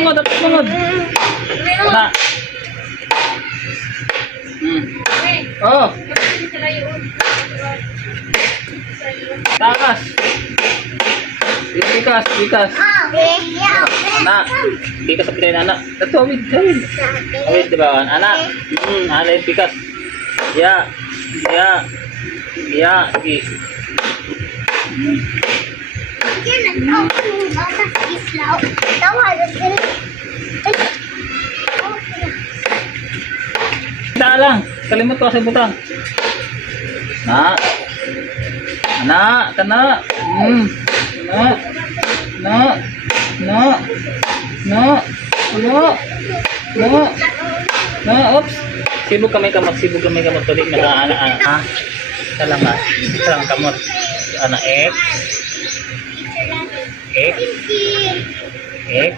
mungod, dapat mungod. Na. Oh. Takas. Bikas, bikas. Anak. Bikas sa pinay anak. Ito, awid, awid. Awid, diba? Anak. Alay, bikas. Ya. Ya. Ya. Sige. Kita lang. Kalimut ko sa butang. Na. Anak, kana. Na. Na. Na. Na. Na. Na. Na. Oops. Sibuk kamay kamot. Sibuk kamay kamot. Tuloy na anak. Ha? Salamat. Salang kamot. Anak X. X. X.